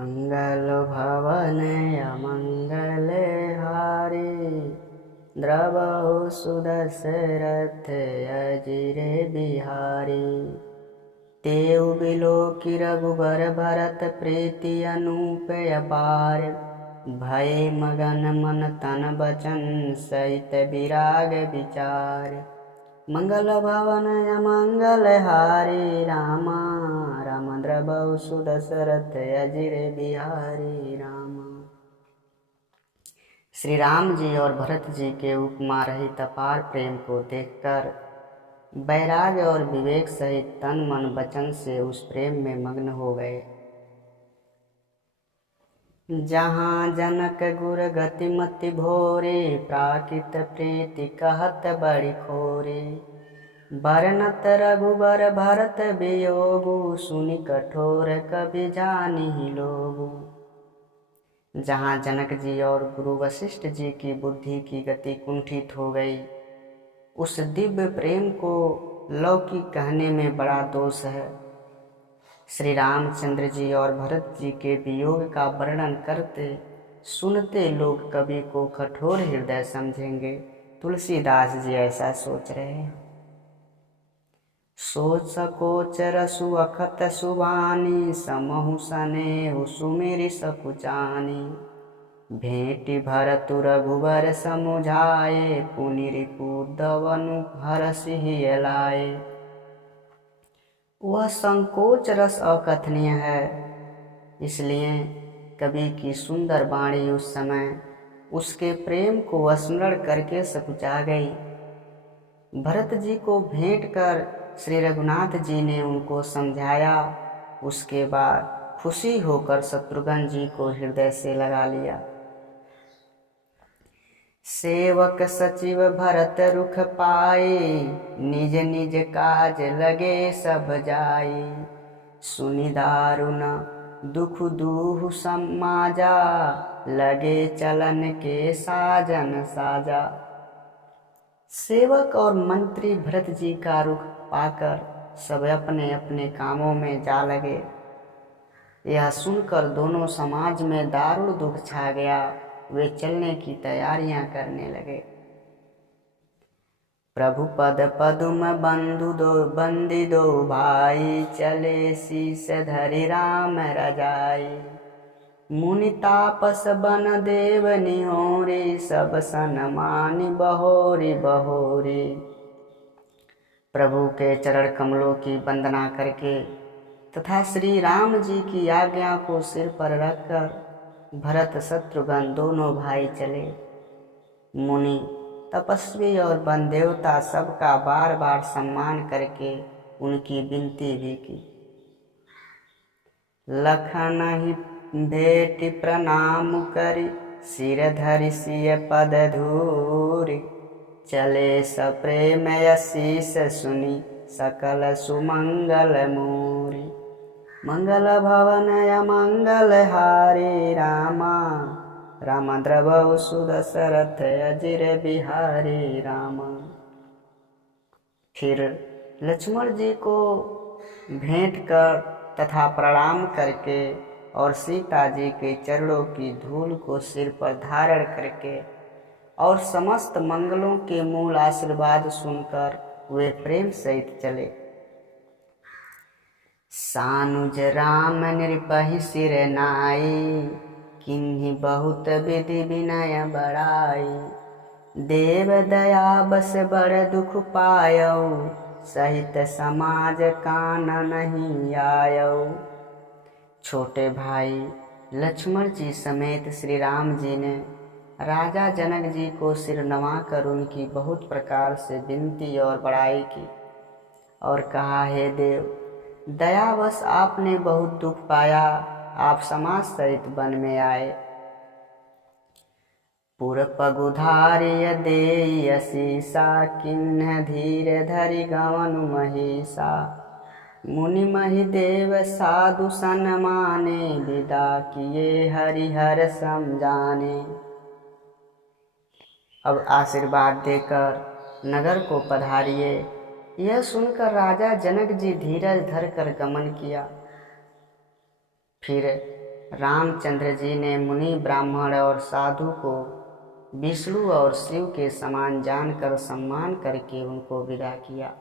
मंगल भवन अमंगल हारी, द्रवहु सुदशरथ अजिरे बिहारी। तेउ बिलोकि रघुबर भरत प्रीति अनूप अपार, भय मगन मन तन बचन सहित विराग विचार। मंगल भवन अमंगल हारी, रामा राम द्रवहु सुदशरथ अजिरे बिहारी रामा। श्री राम जी और भरत जी के उपमा रहित अपार प्रेम को देखकर वैराग्य और विवेक सहित तन मन वचन से उस प्रेम में मग्न हो गए। जहाँ जनक गुर गति मति भोरे, प्राकृत प्रीति कहत बड़ी खोरे। बरनत रघुबर भरत वियोगु, सुनि कठोर कबि जानिहि लोगु। जहाँ जनक जी और गुरु वशिष्ठ जी की बुद्धि की गति कुंठित हो गई, उस दिव्य प्रेम को लौकिक कहने में बड़ा दोष है। श्री रामचंद्र जी और भरत जी के वियोग का वर्णन करते सुनते लोग कवि को कठोर हृदय समझेंगे। तुलसीदास जी ऐसा सोच रहे हैं। सोच सकोच रसु अखत सुबानी, समहु सनेहु सुमिरि सकुचानी। भेंटि भरतु रघुबर समुझाए, पुनि रिपुदवनु हरषि लाए। वह संकोच रस अकथनीय है, इसलिए कवि की सुंदर वाणी उस समय उसके प्रेम को स्मरण करके सकुचा गई। भरत जी को भेंट कर श्री रघुनाथ जी ने उनको समझाया। उसके बाद खुशी होकर शत्रुघ्न जी को हृदय से लगा लिया। सेवक सचिव भरत रुख पाए, निज निज काज लगे सब जाई। सुनि दारुण दुख दूह समाजा, लगे चलन के साजन साजा। सेवक और मंत्री भरत जी का रुख पाकर सब अपने अपने कामों में जा लगे। यह सुनकर दोनों समाज में दारुण दुख छा गया। वे चलने की तैयारियां करने लगे। प्रभु पद पदुम बंधु दो बंदी दो भाई, चले शीस धरि राम रजाई। मुनि तापस बन देव निहोरी, सब सनमानि बहोरी बहोरी। प्रभु के चरण कमलों की वंदना करके तथा श्री राम जी की आज्ञा को सिर पर रखकर भरत शत्रुघ्न दोनों भाई चले। मुनि तपस्वी और वन देवता सबका बार बार सम्मान करके उनकी विनती भी की। लखन ही भेटि प्रणाम करि, सिर धरि सिय पद धूरि। चले सप्रेम आशीष सुनि, सकल सुमंगल मूरि। मंगल भवन अमंगल हारी, रामा राम द्रवहु सुदशरथ अजिरे बिहारी रामा। फिर लक्ष्मण जी को भेंट कर तथा प्रणाम करके और सीता जी के चरणों की धूल को सिर पर धारण करके और समस्त मंगलों के मूल आशीर्वाद सुनकर वे प्रेम सहित चले। सानुज राम नृपहि सिर नाई, किन्हि बहुत विधि विनय बड़ाई। देव दया बस बड़ दुख पायौ, सहित समाज कान नहीं आयौ। छोटे भाई लक्ष्मण जी समेत श्री राम जी ने राजा जनक जी को सिर नवाकर उनकी बहुत प्रकार से विनती और बड़ाई की और कहा, हे देव, दयावश आपने बहुत दुख पाया, आप समाज सहित वन में आए। पुर पगुधार्य देई असीसा, किन्ह धीर धरि गवनु महिषा। मुनि महि देव साधु सन माने, विदा किए हरिहर समझाने। अब आशीर्वाद देकर नगर को पधारिए। यह सुनकर राजा जनक जी धीरज धरकर गमन किया। फिर रामचंद्र जी ने मुनि ब्राह्मण और साधु को विष्णु और शिव के समान जानकर सम्मान करके उनको विदा किया।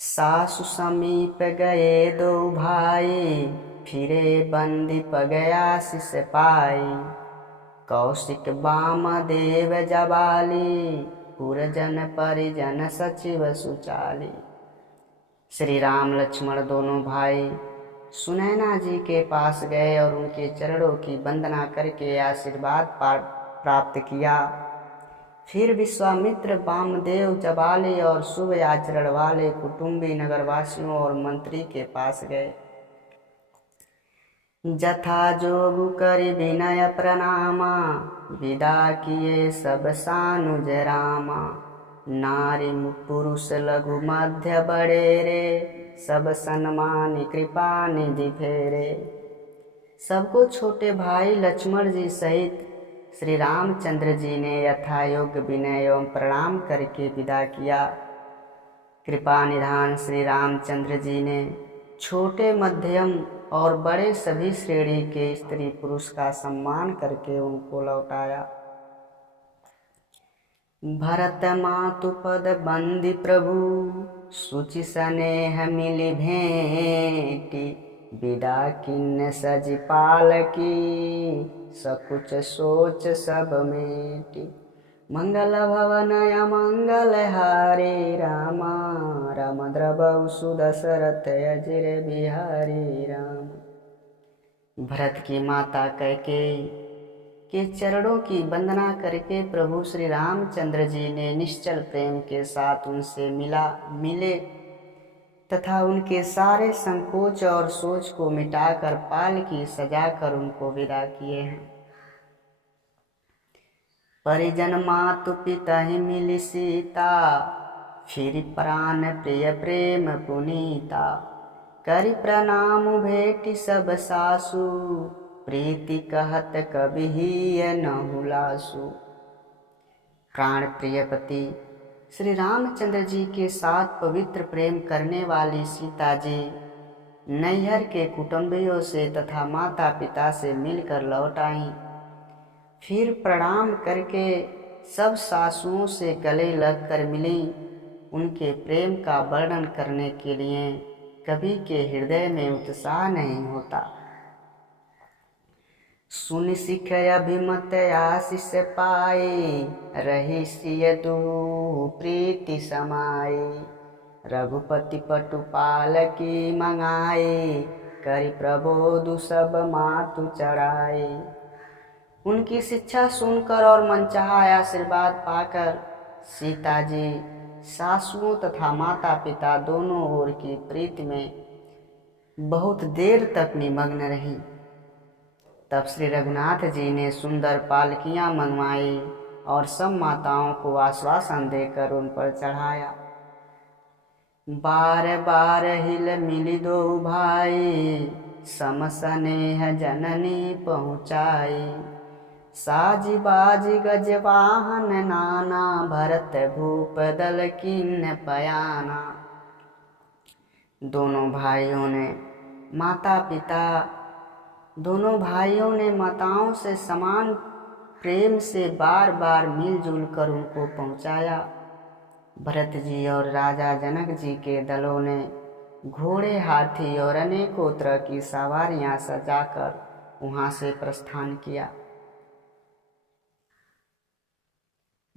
सासु समीप गए दो भाई, फिरे बंदीप गया शिष पाई। कौशिक बाम देव जबाली, पुरजन परिजन सचिव सुचाली। श्री राम लक्ष्मण दोनों भाई सुनैना जी के पास गए और उनके चरणों की वंदना करके आशीर्वाद प्राप्त किया। फिर विश्वामित्र, वामदेव, जबाली और शुभ आचरण वाले कुटुंबी नगरवासियों और मंत्री के पास गए। जथा जोगु करि विनय प्रणामा, विदा किए सब सानुज रामा। नारी पुरुष लघु मध्य बड़े रे, सब सन्मान कृपा निधि फेरे। सबको छोटे भाई लक्ष्मण जी सहित श्री रामचंद्र जी ने यथा योग्य विनय एवं प्रणाम करके विदा किया। कृपा निधान श्री रामचंद्र जी ने छोटे, मध्यम और बड़े सभी श्रेणी के स्त्री पुरुष का सम्मान करके उनको लौटाया। भरत मातु पद बंदी प्रभु, सुचि स्नेह मिली भेंटी। विदा किन्न सज पालकी, सकुच सोच सब मेटी। मंगल भवन अमंगल हारे रामा, राम द्रबहु सुदशरथ अजिर बिहारी राम। भरत की माता कैकेयी के चरणों की वंदना करके प्रभु श्री रामचंद्र जी ने निश्चल प्रेम के साथ उनसे मिले तथा उनके सारे संकोच और सोच को मिटाकर पालकी सजाकर उनको विदा किए हैं। परिजन मातु पिता ही मिली सीता, फिर प्राण प्रिय प्रेम पुनीता। करि प्रणाम भेटी सब सासु, प्रीति कहत कभी ही न हुलासु। प्राण प्रिय पति श्री रामचंद्र जी के साथ पवित्र प्रेम करने वाली सीता जी नैहर के कुटुंबियों से तथा माता पिता से मिलकर लौट आईं। फिर प्रणाम करके सब सासुओं से गले लगकर मिली। उनके प्रेम का वर्णन करने के लिए कवि के हृदय में उत्साह नहीं होता। सुनि सिख अभिमत आशीष पाए, रही सिय दुहु प्रीति समाए। रघुपति पटुपाल की मंगाए, करि प्रबोधु सब मातु चढ़ाए। उनकी शिक्षा सुनकर और मनचाहा आशीर्वाद पाकर सीता जी सासुओं तथा माता पिता दोनों ओर की प्रीति में बहुत देर तक निमग्न रही। तब श्री रघुनाथ जी ने सुंदर पालकियां मंगवाई और सब माताओं को आश्वासन देकर उन पर चढ़ाया। बार बार हिल मिली दो भाई, सम स्नेह जननी पहुँचाई। साजी बाजी गज वाहन नाना, भरत भूप दल किन्न पयाना। दोनों भाइयों ने माताओं से समान प्रेम से बार बार मिलजुल कर उनको पहुँचाया। भरत जी और राजा जनक जी के दलों ने घोड़े, हाथी और अनेकों तरह की सवारियां सजाकर वहां से प्रस्थान किया।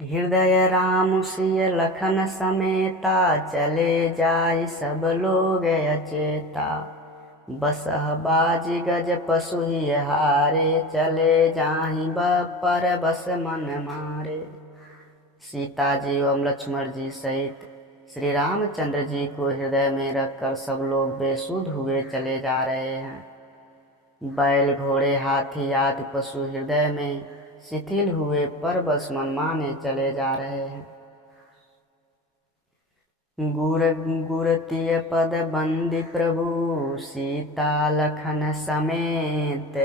हृदय राम सिय लखन समेता, चले जाई सब लोग अचेता। बसह बाजी गज पशु ही हारे, चले जाहि पर बस मन मारे। सीता जी एवं लक्ष्मण जी सहित श्री रामचंद्र जी को हृदय में रखकर सब लोग बेसुध हुए चले जा रहे हैं। बैल, घोड़े, हाथी आदि पशु हृदय में शिथिल हुए पर बस मनमाने चले जा रहे हैं। गुरतीय पद बंदी प्रभु, सीता लखन समेत।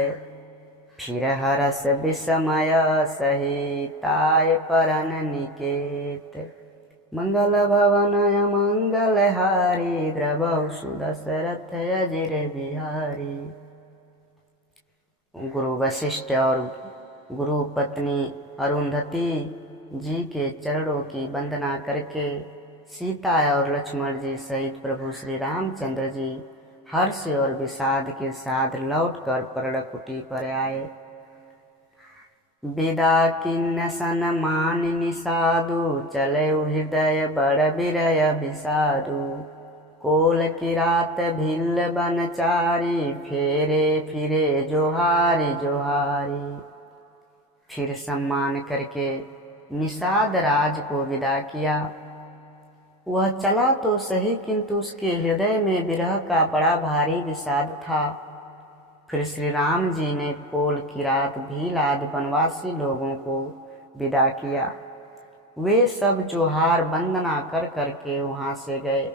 फिर हरस विस्मय सहिताय परन निकेत। मंगल भवन अमंगल हारी, द्रबहु सुदशरथ अजिर बिहारी। गुरु वशिष्ठ और गुरु पत्नी अरुंधति जी के चरणों की वंदना करके सीता और लक्ष्मण जी सहित प्रभु श्री रामचंद्र जी हर्ष और विषाद के साथ लौटकर पर्णकुटी पर आए। विदा किन्न सन मानिनी साधु, चले हृदय बड़ विरय विसारु। कोल किरात भिल्ल बनचारी, फेरे फिरे जोहारी जोहारी। फिर सम्मान करके निषाद राज को विदा किया। वह चला तो सही, किंतु उसके हृदय में विरह का बड़ा भारी विषाद था। फिर श्री राम जी ने कोल किरात भील आदि वनवासी लोगों को विदा किया। वे सब जोहार वंदना कर करके वहां से गए।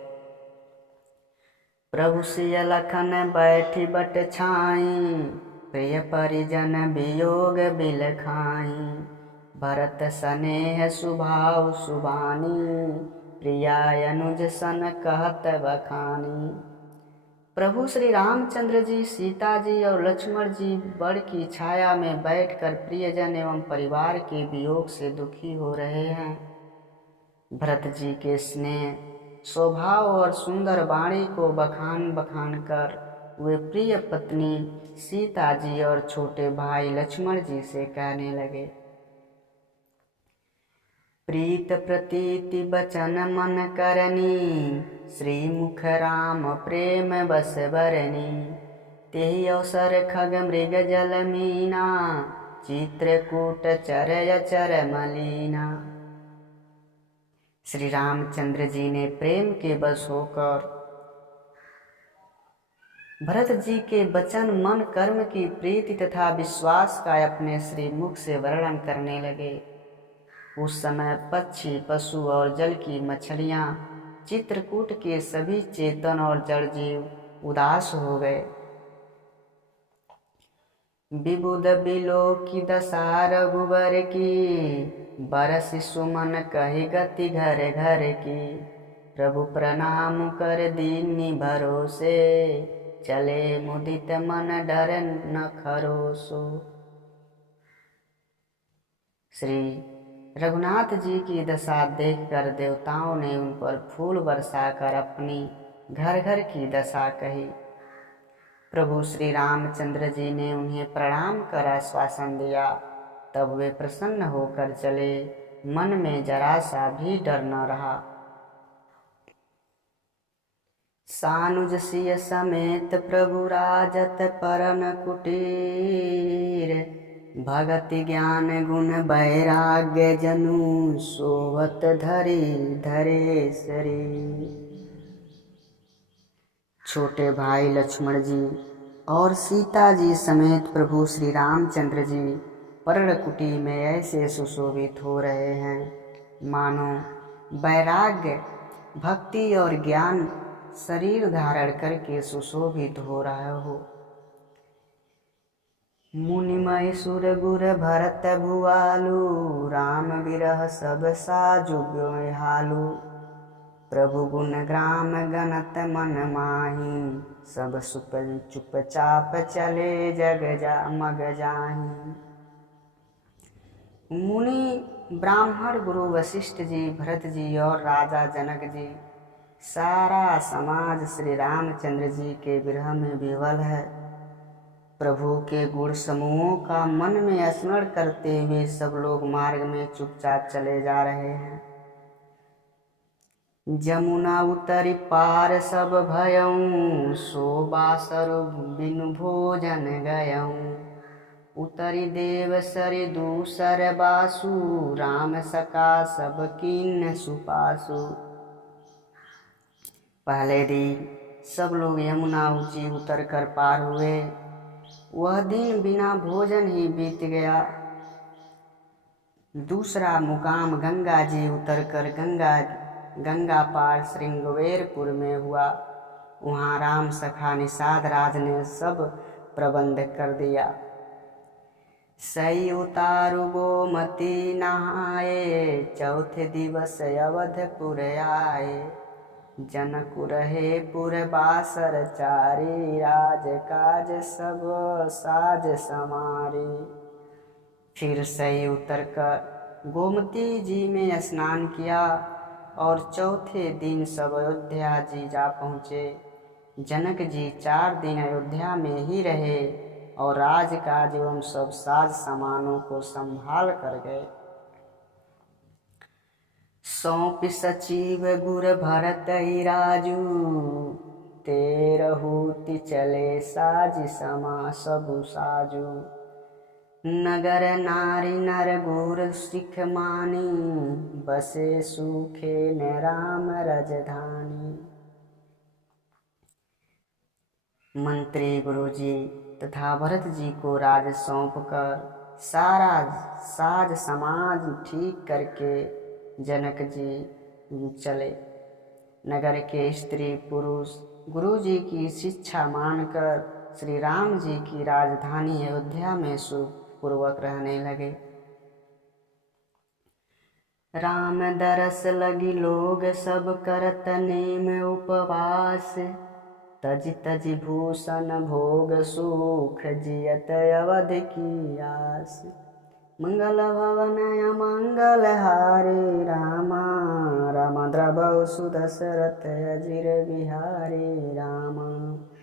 प्रभु सिय लखन बैठी बट छाई, प्रिय परिजन वियोग बिल खाई। भरत स्नेह सुभाव सुबानी, प्रिया अनुज सन कहत बखानी। प्रभु श्री रामचंद्र जी, सीता जी और लक्ष्मण जी बड़ की छाया में बैठकर प्रियजन एवं परिवार के वियोग से दुखी हो रहे हैं। भरत जी के स्नेह स्वभाव और सुंदर वाणी को बखान बखान कर वे प्रिय पत्नी सीता जी और छोटे भाई लक्ष्मण जी से कहने लगे। प्रीत प्रतीति बचन मन करनी, श्रीमुख राम प्रेम बस बरनी। तेहि अवसर खग मृग जल मीना, चित्रकूट चर अचर मलीना। श्री रामचंद्र जी ने प्रेम के बस होकर भरत जी के वचन मन कर्म की प्रीति तथा विश्वास का अपने श्री मुख से वर्णन करने लगे। उस समय पक्षी पशु और जल की मछलियां, चित्रकूट के सभी चेतन और जड़ जीव उदास हो गए। विबुध बिलो की दशा रघुबर की, बरस सुमन कही गति घर घर की। प्रभु प्रणाम कर दीनी भरोसे, चले मुदित मन डर न खरोसो। श्री रघुनाथ जी की दशा देखकर देवताओं ने उन पर फूल बरसाकर अपनी घर घर की दशा कही। प्रभु श्री रामचंद्र जी ने उन्हें प्रणाम कर आश्वासन दिया। तब वे प्रसन्न होकर चले, मन में जरा सा भी डर न रहा। सानुज सिय समेत प्रभु राजत परन कुटीर। भगति ज्ञान गुण वैराग्य जनु, सोवत धरी धरे शरीर। छोटे भाई लक्ष्मण जी और सीता जी समेत प्रभु श्री रामचंद्र जी पर्णकुटी में ऐसे सुशोभित हो रहे हैं मानो वैराग्य, भक्ति और ज्ञान शरीर धारण करके सुशोभित हो रहा हो। मुनिमय सुर गुर भरत भुआलु, राम विरह सब साजु हालु। प्रभु गुण ग्राम गणत मन माही, सब सुप चुपचाप चले जग जा मग जाही। मुनि ब्राह्मण गुरु वशिष्ठ जी, भरत जी और राजा जनक जी, सारा समाज श्री रामचंद्र जी के विरह में विवल है। प्रभु के गुण समूहों का मन में स्मरण करते हुए सब लोग मार्ग में चुपचाप चले जा रहे हैं। जमुना उतरी पार सब भयऊं, सो बासर बिनु भोजन गयऊं। उतरी देव सरि दूसर बासु, राम सका सब कीन सुपासु। पहले दिन सब लोग यमुना ऊंची उतर कर पार हुए। वह दिन बिना भोजन ही बीत गया। दूसरा मुकाम गंगा जी उतरकर गंगा पार श्रृंगवेरपुर में हुआ। वहाँ राम सखा निषाद राज ने सब प्रबंध कर दिया। सई उतारू गोमती नहाए, चौथे दिवस अवधपुर आए। जनक रहे पुर बासर चारी, राज काज सब साज समारे। फिर से उतर कर गोमती जी में स्नान किया और चौथे दिन सब अयोध्या जी जा पहुँचे। जनक जी 4 दिन अयोध्या में ही रहे और राजकाज एवं सब साज सामानों को संभाल कर गए। सौंप सचिव गुर भरत ही राजू, तेरहूति चले साज समा सबु साजू। नगर नारी नर गुर सिख मानी, बसे सूखे न राम राजधानी। मंत्री गुरुजी तथा भरत जी को राज सौंप कर सारा साज समाज ठीक करके जनक जी चले। नगर के स्त्री पुरुष गुरु जी की शिक्षा मानकर श्री राम जी की राजधानी अयोध्या में सुखपूर्वक रहने लगे। राम दरस लगी लोग सब करत नेम उपवास, तज तज भूषण भोग सुख जियत अवध की आस। मंगल भवन अमंगल हारे रामा, राम द्रवसु दशरथ अजिर बिहारी रामा।